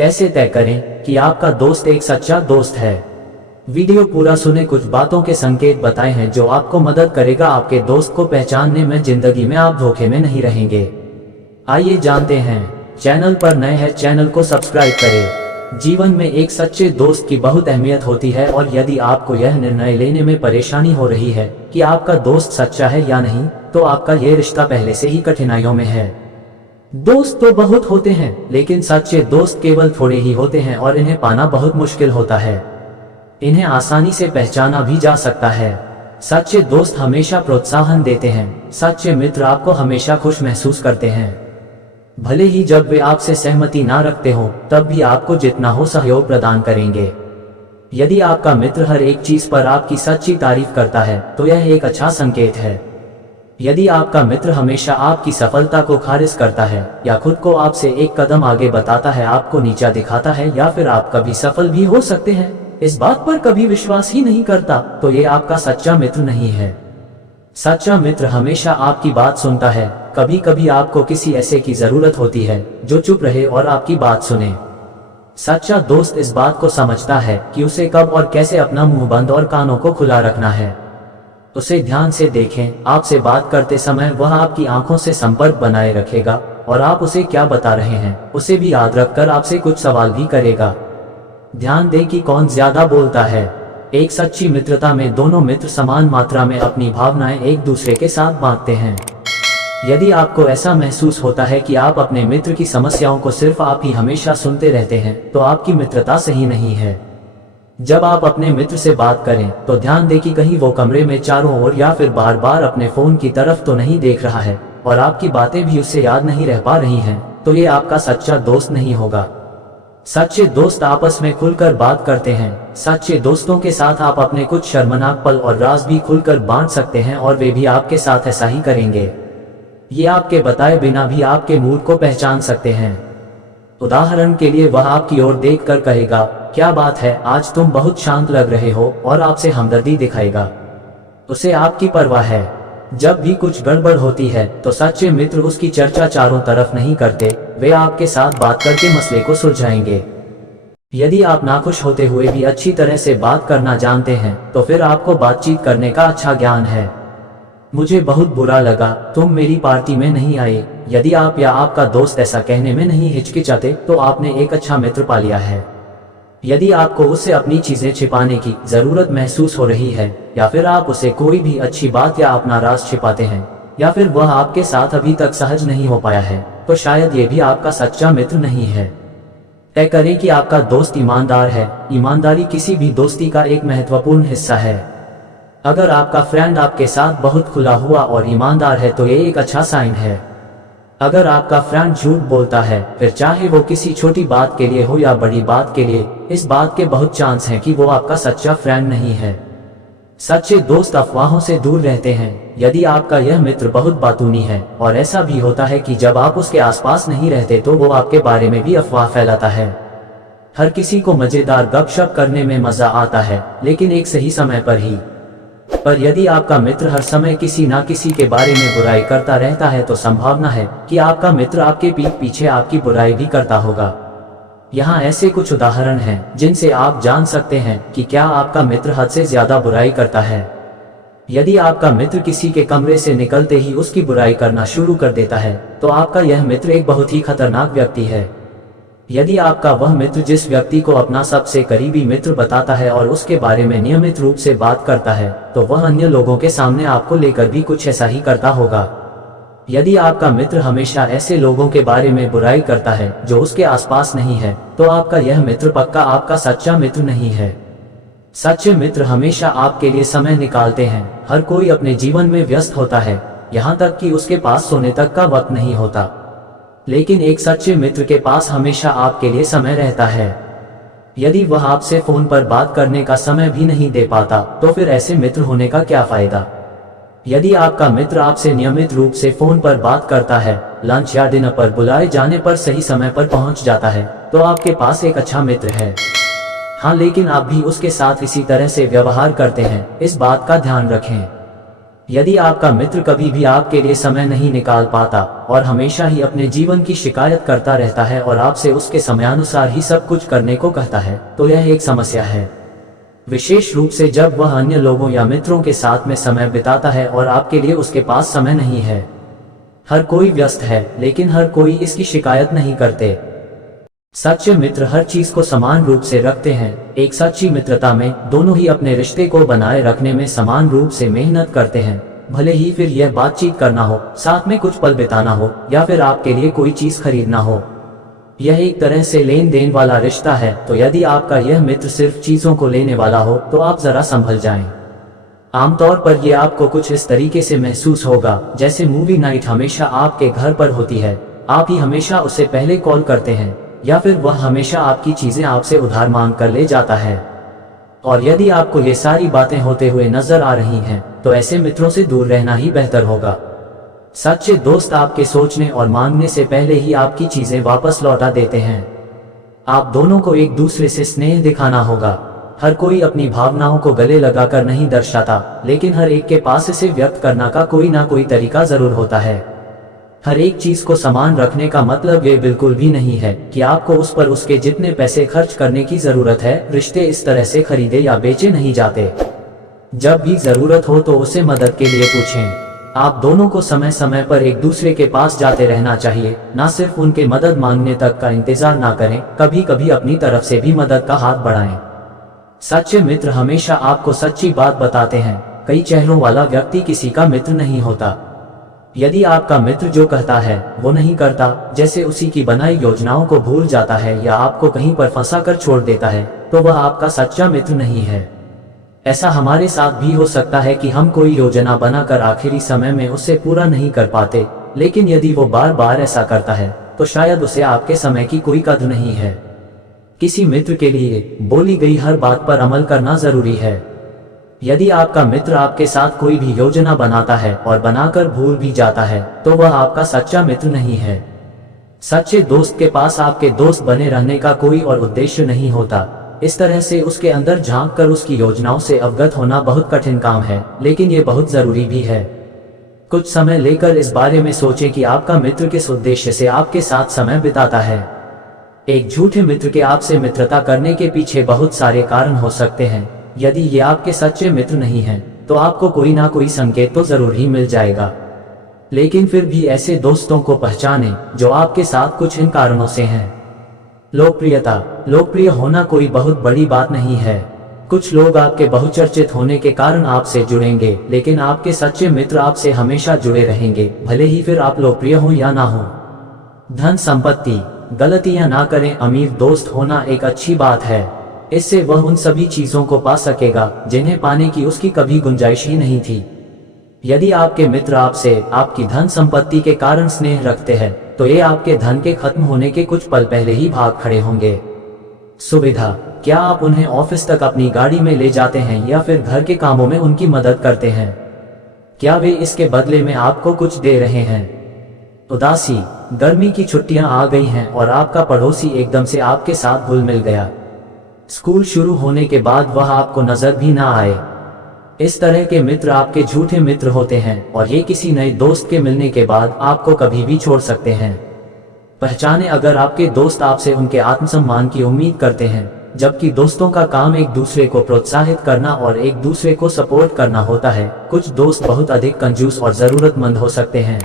कैसे तय करें कि आपका दोस्त एक सच्चा दोस्त है? वीडियो पूरा सुने, कुछ बातों के संकेत बताए हैं जो आपको मदद करेगा आपके दोस्त को पहचानने में। जिंदगी में आप धोखे में नहीं रहेंगे। आइए जानते हैं। चैनल पर नए हैं, चैनल को सब्सक्राइब करें। जीवन में एक सच्चे दोस्त की बहुत अहमियत होती है और यदि आपको यह निर्णय लेने में परेशानी हो रही है कि आपका दोस्त सच्चा है या नहीं, तो आपका ये रिश्ता पहले से ही कठिनाइयों में है। दोस्त तो बहुत होते हैं, लेकिन सच्चे दोस्त केवल थोड़े ही होते हैं और इन्हें पाना बहुत मुश्किल होता है। इन्हें आसानी से पहचाना भी जा सकता है। सच्चे दोस्त हमेशा प्रोत्साहन देते हैं। सच्चे मित्र आपको हमेशा खुश महसूस करते हैं। भले ही जब वे आपसे सहमति ना रखते हो, तब भी आपको जितना हो सहयोग प्रदान करेंगे। यदि आपका मित्र हर एक चीज पर आपकी सच्ची तारीफ करता है, तो यह एक अच्छा संकेत है। यदि आपका मित्र हमेशा आपकी सफलता को खारिज करता है या खुद को आपसे एक कदम आगे बताता है, आपको नीचा दिखाता है या फिर आप कभी सफल भी हो सकते हैं, इस बात पर कभी विश्वास ही नहीं करता, तो ये आपका सच्चा मित्र नहीं है। सच्चा मित्र हमेशा आपकी बात सुनता है। कभी कभी आपको किसी ऐसे की जरूरत होती है जो चुप रहे और आपकी बात सुने। सच्चा दोस्त इस बात को समझता है कि उसे कब और कैसे अपना मुंह बंद और कानों को खुला रखना है। उसे ध्यान से देखें। आपसे बात करते समय वह आपकी आंखों से संपर्क बनाए रखेगा और आप उसे क्या बता रहे हैं उसे भी याद रखकर आपसे कुछ सवाल भी करेगा। ध्यान दें कि कौन ज्यादा बोलता है। एक सच्ची मित्रता में दोनों मित्र समान मात्रा में अपनी भावनाएं एक दूसरे के साथ बांटते हैं। यदि आपको ऐसा महसूस होता है कि आप अपने मित्र की समस्याओं को सिर्फ आप ही हमेशा सुनते रहते हैं, तो आपकी मित्रता सही नहीं है। जब आप अपने मित्र से बात करें तो ध्यान दें कि कहीं वो कमरे में चारों ओर या फिर बार बार अपने फोन की तरफ तो नहीं देख रहा है और आपकी बातें भी उससे याद नहीं रह पा रही हैं, तो ये आपका सच्चा दोस्त नहीं होगा। सच्चे दोस्त आपस में खुलकर बात करते हैं। सच्चे दोस्तों के साथ आप अपने कुछ शर्मनाक पल और राज भी खुलकर बांट सकते हैं और वे भी आपके साथ ऐसा ही करेंगे। ये आपके बताए बिना भी आपके मूड को पहचान सकते हैं। उदाहरण के लिए वह आपकी ओर देखकर कहेगा, क्या बात है, आज तुम बहुत शांत लग रहे हो, और आपसे हमदर्दी दिखाएगा। उसे आपकी परवाह है। जब भी कुछ गड़बड़ होती है तो सच्चे मित्र उसकी चर्चा चारों तरफ नहीं करते, वे आपके साथ बात करके मसले को सुलझाएंगे। यदि आप नाखुश होते हुए भी अच्छी तरह से बात करना जानते हैं, तो फिर आपको बातचीत करने का अच्छा ज्ञान है। मुझे बहुत बुरा लगा, तुम मेरी पार्टी में नहीं आए। यदि आप या आपका दोस्त ऐसा कहने में नहीं हिचकिचाते, तो आपने एक अच्छा मित्र पा लिया है। यदि आपको उससे अपनी चीजें छिपाने की जरूरत महसूस हो रही है, या फिर आप उसे कोई भी अच्छी बात या अपना राज छिपाते हैं, या फिर वह आपके साथ अभी तक सहज नहीं हो पाया है, तो शायद ये भी आपका सच्चा मित्र नहीं है। तय करें कि आपका दोस्त ईमानदार है। ईमानदारी किसी भी दोस्ती का एक महत्वपूर्ण हिस्सा है। अगर आपका फ्रेंड आपके साथ बहुत खुला हुआ और ईमानदार है, तो ये एक अच्छा साइन है। अगर आपका फ्रेंड झूठ बोलता है, फिर चाहे वो किसी छोटी बात के लिए हो या बड़ी बात के लिए, इस बात के बहुत चांस हैं कि वो आपका सच्चा फ्रेंड नहीं है। सच्चे दोस्त अफवाहों से दूर रहते हैं। यदि आपका यह मित्र बहुत बातूनी है, और ऐसा भी होता है कि जब आप उसके आसपास नहीं रहते तो वो आपके बारे में भी अफवाह फैलाता है। हर किसी को मजेदार गपशप करने में मजा आता है, लेकिन एक सही समय पर ही। पर यदि आपका मित्र हर समय किसी ना किसी के बारे में बुराई करता रहता है, तो संभावना है कि आपका मित्र आपके पीठ पीछे आपकी बुराई भी करता होगा। यहाँ ऐसे कुछ उदाहरण हैं जिनसे आप जान सकते हैं कि क्या आपका मित्र हद से ज्यादा बुराई करता है। यदि आपका मित्र किसी के कमरे से निकलते ही उसकी बुराई करना शुरू कर देता है, तो आपका यह मित्र एक बहुत ही खतरनाक व्यक्ति है। यदि आपका वह मित्र जिस व्यक्ति को अपना सबसे करीबी मित्र बताता है और उसके बारे में नियमित रूप से बात करता है, तो वह अन्य लोगों के सामने आपको लेकर भी कुछ ऐसा ही करता होगा। यदि आपका मित्र हमेशा ऐसे लोगों के बारे में बुराई करता है जो उसके आसपास नहीं है, तो आपका यह मित्र पक्का आपका सच्चा मित्र नहीं है। सच्चे मित्र हमेशा आपके लिए समय निकालते हैं। हर कोई अपने जीवन में व्यस्त होता है, यहाँ तक कि उसके पास सोने तक का वक्त नहीं होता, लेकिन एक सच्चे मित्र के पास हमेशा आपके लिए समय रहता है। यदि वह आपसे फोन पर बात करने का समय भी नहीं दे पाता, तो फिर ऐसे मित्र होने का क्या फायदा। यदि आपका मित्र आपसे नियमित रूप से फोन पर बात करता है, लंच या डिनर पर बुलाए जाने पर सही समय पर पहुंच जाता है, तो आपके पास एक अच्छा मित्र है। हाँ, लेकिन आप भी उसके साथ इसी तरह से व्यवहार करते हैं, इस बात का ध्यान रखें। यदि आपका मित्र कभी भी आपके लिए समय नहीं निकाल पाता और हमेशा ही अपने जीवन की शिकायत करता रहता है और आपसे उसके समयानुसार ही सब कुछ करने को कहता है, तो यह एक समस्या है। विशेष रूप से जब वह अन्य लोगों या मित्रों के साथ में समय बिताता है और आपके लिए उसके पास समय नहीं है। हर कोई व्यस्त है, लेकिन हर कोई इसकी शिकायत नहीं करते। सच्चे मित्र हर चीज को समान रूप से रखते हैं। एक सच्ची मित्रता में दोनों ही अपने रिश्ते को बनाए रखने में समान रूप से मेहनत करते हैं, भले ही फिर यह बातचीत करना हो, साथ में कुछ पल बिताना हो या फिर आपके लिए कोई चीज खरीदना हो। यह एक तरह से लेन देन वाला रिश्ता है। तो यदि आपका यह मित्र सिर्फ चीजों को लेने वाला हो तो आप जरा संभल जाएं। आमतौर पर यह आपको कुछ इस तरीके से महसूस होगा जैसे मूवी नाइट हमेशा आपके घर पर होती है, आप ही हमेशा उससे पहले कॉल करते हैं, या फिर वह हमेशा आपकी चीजें आपसे उधार मांग कर ले जाता है। और यदि आपको ये सारी बातें होते हुए नजर आ रही हैं, तो ऐसे मित्रों से दूर रहना ही बेहतर होगा। सच्चे दोस्त आपके सोचने और मांगने से पहले ही आपकी चीजें वापस लौटा देते हैं। आप दोनों को एक दूसरे से स्नेह दिखाना होगा। हर कोई अपनी भावनाओं को गले लगाकर नहीं दर्शाता, लेकिन हर एक के पास इसे व्यक्त करना का कोई ना कोई तरीका जरूर होता है। हर एक चीज को समान रखने का मतलब ये बिल्कुल भी नहीं है कि आपको उस पर उसके जितने पैसे खर्च करने की जरूरत है। रिश्ते इस तरह से खरीदे या बेचे नहीं जाते। जब भी जरूरत हो तो उसे मदद के लिए पूछें। आप दोनों को समय समय पर एक दूसरे के पास जाते रहना चाहिए, ना सिर्फ उनके मदद मांगने तक का इंतजार ना करें, कभी कभी अपनी तरफ से भी मदद का हाथ बढ़ाएं। सच्चे मित्र हमेशा आपको सच्ची बात बताते हैं। कई चेहरों वाला व्यक्ति किसी का मित्र नहीं होता। यदि आपका मित्र जो कहता है वो नहीं करता, जैसे उसी की बनाई योजनाओं को भूल जाता है या आपको कहीं पर फंसा कर छोड़ देता है, तो वह आपका सच्चा मित्र नहीं है। ऐसा हमारे साथ भी हो सकता है कि हम कोई योजना बनाकर आखिरी समय में उसे पूरा नहीं कर पाते, लेकिन यदि वो बार बार ऐसा करता है तो शायद उसे आपके समय की कोई कद्र नहीं है। किसी मित्र के लिए बोली गई हर बात पर अमल करना जरूरी है। यदि आपका मित्र आपके साथ कोई भी योजना बनाता है और बनाकर भूल भी जाता है, तो वह आपका सच्चा मित्र नहीं है। सच्चे दोस्त के पास आपके दोस्त बने रहने का कोई और उद्देश्य नहीं होता। इस तरह से उसके अंदर झांक कर उसकी योजनाओं से अवगत होना बहुत कठिन काम है, लेकिन ये बहुत जरूरी भी है। कुछ समय लेकर इस बारे में सोचें कि आपका मित्र किस उद्देश्य से आपके साथ समय बिताता है। एक झूठे मित्र के आपसे मित्रता करने के पीछे बहुत सारे कारण हो सकते हैं। यदि ये आपके सच्चे मित्र नहीं हैं, तो आपको कोई ना कोई संकेत तो जरूर ही मिल जाएगा। लेकिन फिर भी ऐसे दोस्तों को पहचानें जो आपके साथ कुछ इन कारणों से हैं। लोकप्रियता। लोकप्रिय होना कोई बहुत बड़ी बात नहीं है। कुछ लोग आपके बहुचर्चित होने के कारण आपसे जुड़ेंगे, लेकिन आपके सच्चे मित्र आपसे हमेशा जुड़े रहेंगे, भले ही फिर आप लोकप्रिय हो या ना हो। धन संपत्ति। गलतियां ना करें। अमीर दोस्त होना एक अच्छी बात है। इससे वह उन सभी चीजों को पा सकेगा जिन्हें पाने की उसकी कभी गुंजाइश ही नहीं थी। यदि आपके मित्र आपसे आपकी धन संपत्ति के कारण स्नेह रखते हैं, तो ये आपके धन के खत्म होने के कुछ पल पहले ही भाग खड़े होंगे। सुविधा। क्या आप उन्हें ऑफिस तक अपनी गाड़ी में ले जाते हैं या फिर घर के कामों में उनकी मदद करते हैं? क्या वे इसके बदले में आपको कुछ दे रहे हैं? उदासी। गर्मी की छुट्टियां आ गई हैं और आपका पड़ोसी एकदम से आपके साथ घुल मिल गया। स्कूल शुरू होने के बाद वह आपको नजर भी ना आए। इस तरह के मित्र आपके झूठे मित्र होते हैं और ये किसी नए दोस्त के मिलने के बाद आपको कभी भी छोड़ सकते हैं। पहचाने अगर आपके दोस्त आपसे उनके आत्मसम्मान की उम्मीद करते हैं, जबकि दोस्तों का काम एक दूसरे को प्रोत्साहित करना और एक दूसरे को सपोर्ट करना होता है। कुछ दोस्त बहुत अधिक कंजूस और जरूरतमंद हो सकते हैं।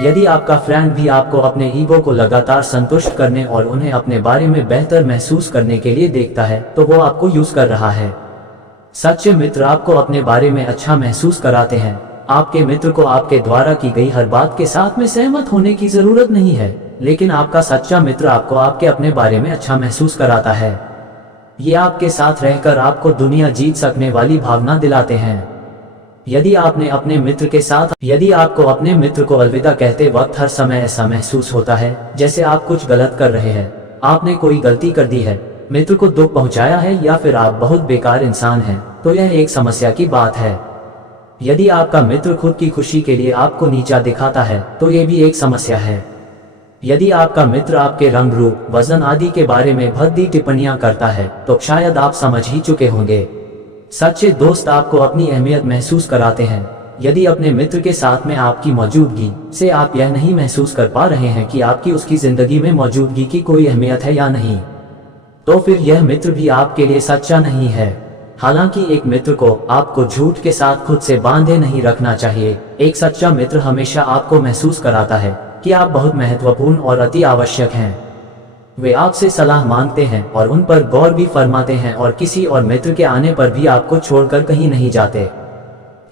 यदि आपका फ्रेंड भी आपको अपने ईगो को लगातार संतुष्ट करने और उन्हें अपने बारे में बेहतर महसूस करने के लिए देखता है, तो वो आपको यूज कर रहा है। सच्चे मित्र आपको अपने बारे में अच्छा महसूस कराते हैं। आपके मित्र को आपके द्वारा की गई हर बात के साथ में सहमत होने की जरूरत नहीं है, लेकिन आपका सच्चा मित्र आपको आपके अपने बारे में अच्छा महसूस कराता है। ये आपके साथ रहकर आपको दुनिया जीत सकने वाली भावना दिलाते हैं। यदि आपको अपने मित्र को अलविदा कहते वक्त हर समय ऐसा महसूस होता है जैसे आप कुछ गलत कर रहे हैं, आपने कोई गलती कर दी है, मित्र को दुख पहुंचाया है या फिर आप बहुत बेकार इंसान हैं, तो यह एक समस्या की बात है। यदि आपका मित्र खुद की खुशी के लिए आपको नीचा दिखाता है, तो यह भी एक समस्या है। यदि आपका मित्र आपके रंग, रूप, वजन आदि के बारे में भद्दी टिप्पणियां करता है, तो शायद आप समझ ही चुके होंगे। सच्चे दोस्त आपको अपनी अहमियत महसूस कराते हैं। यदि अपने मित्र के साथ में आपकी मौजूदगी से आप यह नहीं महसूस कर पा रहे हैं कि आपकी उसकी जिंदगी में मौजूदगी की कोई अहमियत है या नहीं, तो फिर यह मित्र भी आपके लिए सच्चा नहीं है। हालांकि एक मित्र को आपको झूठ के साथ खुद से बांधे नहीं रखना चाहिए। एक सच्चा मित्र हमेशा आपको महसूस कराता है कि आप बहुत महत्वपूर्ण और अति आवश्यक हैं। वे आपसे सलाह मांगते हैं और उन पर गौर भी फरमाते हैं और किसी और मित्र के आने पर भी आपको छोड़कर कहीं नहीं जाते।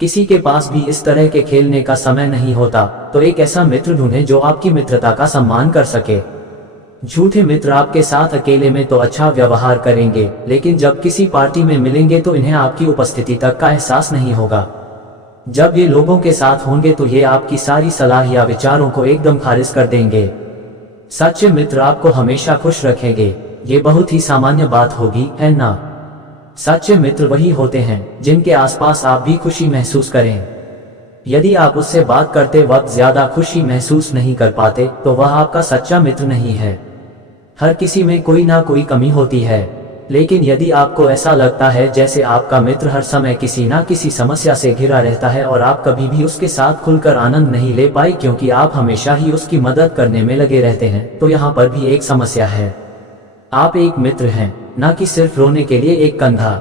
किसी के पास भी इस तरह के खेलने का समय नहीं होता, तो एक ऐसा मित्र ढूंढें जो आपकी मित्रता का सम्मान कर सके। झूठे मित्र आपके साथ अकेले में तो अच्छा व्यवहार करेंगे, लेकिन जब किसी पार्टी में मिलेंगे तो इन्हें आपकी उपस्थिति तक का एहसास नहीं होगा। जब ये लोगों के साथ होंगे तो ये आपकी सारी सलाह या विचारों को एकदम खारिज कर देंगे। सच्चे मित्र आपको हमेशा खुश रखेंगे। ये बहुत ही सामान्य बात होगी, है ना? सच्चे मित्र वही होते हैं जिनके आसपास आप भी खुशी महसूस करें। यदि आप उससे बात करते वक्त ज्यादा खुशी महसूस नहीं कर पाते तो वह आपका सच्चा मित्र नहीं है। हर किसी में कोई ना कोई कमी होती है, लेकिन यदि आपको ऐसा लगता है जैसे आपका मित्र हर समय किसी ना किसी समस्या से घिरा रहता है और आप कभी भी उसके साथ खुलकर आनंद नहीं ले पाए क्योंकि आप हमेशा ही उसकी मदद करने में लगे रहते हैं, तो यहाँ पर भी एक समस्या है। आप एक मित्र हैं, न कि सिर्फ रोने के लिए एक कंधा।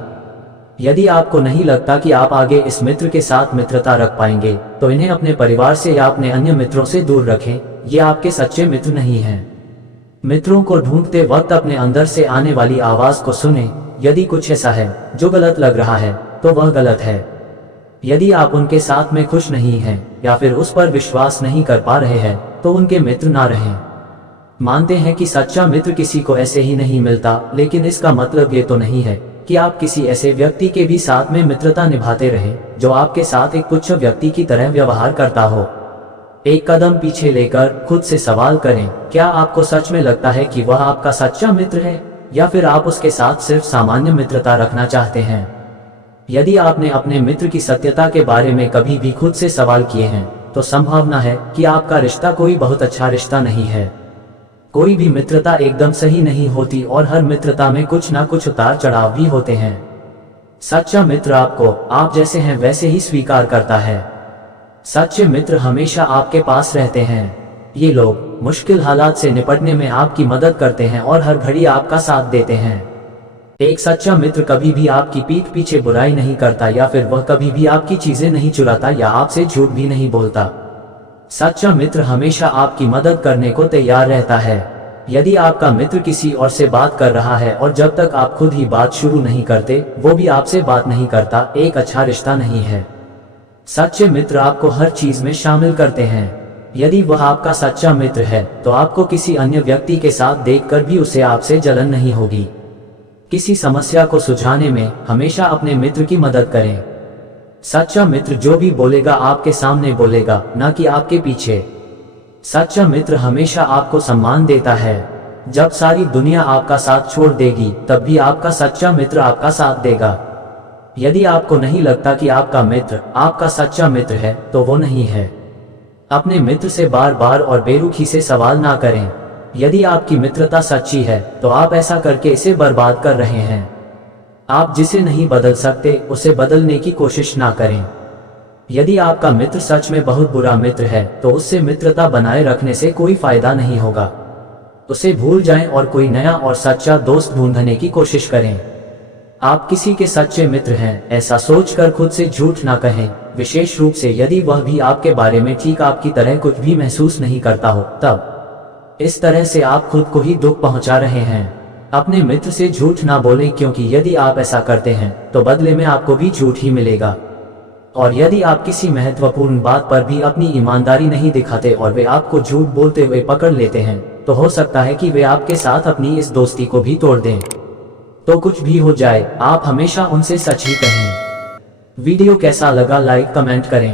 यदि आपको नहीं लगता कि आप आगे इस मित्र के साथ मित्रता रख पाएंगे, तो इन्हें अपने परिवार से या अपने अन्य मित्रों से दूर रखें। ये आपके सच्चे मित्र नहीं हैं। मित्रों को ढूंढते वक्त अपने अंदर से आने वाली आवाज को सुने। यदि कुछ ऐसा है जो गलत लग रहा है तो वह गलत है। यदि आप उनके साथ में खुश नहीं हैं या फिर उस पर विश्वास नहीं कर पा रहे हैं तो उनके मित्र ना रहें। मानते हैं कि सच्चा मित्र किसी को ऐसे ही नहीं मिलता, लेकिन इसका मतलब ये तो नहीं है कि आप किसी ऐसे व्यक्ति के भी साथ में मित्रता निभाते रहें जो आपके साथ एक तुच्छ व्यक्ति की तरह व्यवहार करता हो। एक कदम पीछे लेकर खुद से सवाल करें, क्या आपको सच में लगता है कि वह आपका सच्चा मित्र है या फिर आप उसके साथ सिर्फ सामान्य मित्रता रखना चाहते हैं? यदि आपने अपने मित्र की सत्यता के बारे में कभी भी खुद से सवाल किए हैं तो संभावना है कि आपका रिश्ता कोई बहुत अच्छा रिश्ता नहीं है। कोई भी मित्रता एकदम सही नहीं होती और हर मित्रता में कुछ ना कुछ उतार चढ़ाव भी होते हैं। सच्चा मित्र आपको आप जैसे हैं वैसे ही स्वीकार करता है। सच्चे मित्र हमेशा आपके पास रहते हैं। ये लोग मुश्किल हालात से निपटने में आपकी मदद करते हैं और हर घड़ी आपका साथ देते हैं। एक सच्चा मित्र कभी भी आपकी पीठ पीछे बुराई नहीं करता या फिर वह कभी भी आपकी चीजें नहीं चुराता या आपसे झूठ भी नहीं बोलता। सच्चा मित्र हमेशा आपकी मदद करने को तैयार रहता है। यदि आपका मित्र किसी और से बात कर रहा है और जब तक आप खुद ही बात शुरू नहीं करते वो भी आपसे बात नहीं करता, एक अच्छा रिश्ता नहीं है। सच्चे मित्र आपको हर चीज में शामिल करते हैं। यदि वह आपका सच्चा मित्र है तो आपको किसी अन्य व्यक्ति के साथ देखकर भी उसे आपसे जलन नहीं होगी। किसी समस्या को सुलझाने में हमेशा अपने मित्र की मदद करें। सच्चा मित्र जो भी बोलेगा आपके सामने बोलेगा, न कि आपके पीछे। सच्चा मित्र हमेशा आपको सम्मान देता है। जब सारी दुनिया आपका साथ छोड़ देगी तब भी आपका सच्चा मित्र आपका साथ देगा। यदि आपको नहीं लगता कि आपका मित्र आपका सच्चा मित्र है तो वो नहीं है। अपने मित्र से बार बार और बेरुखी से सवाल ना करें। यदि आपकी मित्रता सच्ची है तो आप ऐसा करके इसे बर्बाद कर रहे हैं। आप जिसे नहीं बदल सकते उसे बदलने की कोशिश ना करें। यदि आपका मित्र सच में बहुत बुरा मित्र है तो उससे मित्रता बनाए रखने से कोई फायदा नहीं होगा। उसे भूल जाएं और कोई नया और सच्चा दोस्त ढूंढने की कोशिश करें। आप किसी के सच्चे मित्र हैं ऐसा सोचकर खुद से झूठ ना कहें, विशेष रूप से यदि वह भी आपके बारे में ठीक आपकी तरह कुछ भी महसूस नहीं करता हो। तब इस तरह से आप खुद को ही दुख पहुंचा रहे हैं। अपने मित्र से झूठ ना बोलें, क्योंकि यदि आप ऐसा करते हैं तो बदले में आपको भी झूठ ही मिलेगा। और यदि आप किसी महत्वपूर्ण बात पर भी अपनी ईमानदारी नहीं दिखाते और वे आपको झूठ बोलते हुए पकड़ लेते हैं तो हो सकता है कि वे आपके साथ अपनी इस दोस्ती को भी तोड़ दें। तो कुछ भी हो जाए, आप हमेशा उनसे सच ही कहें। वीडियो कैसा लगा लाइक कमेंट करें।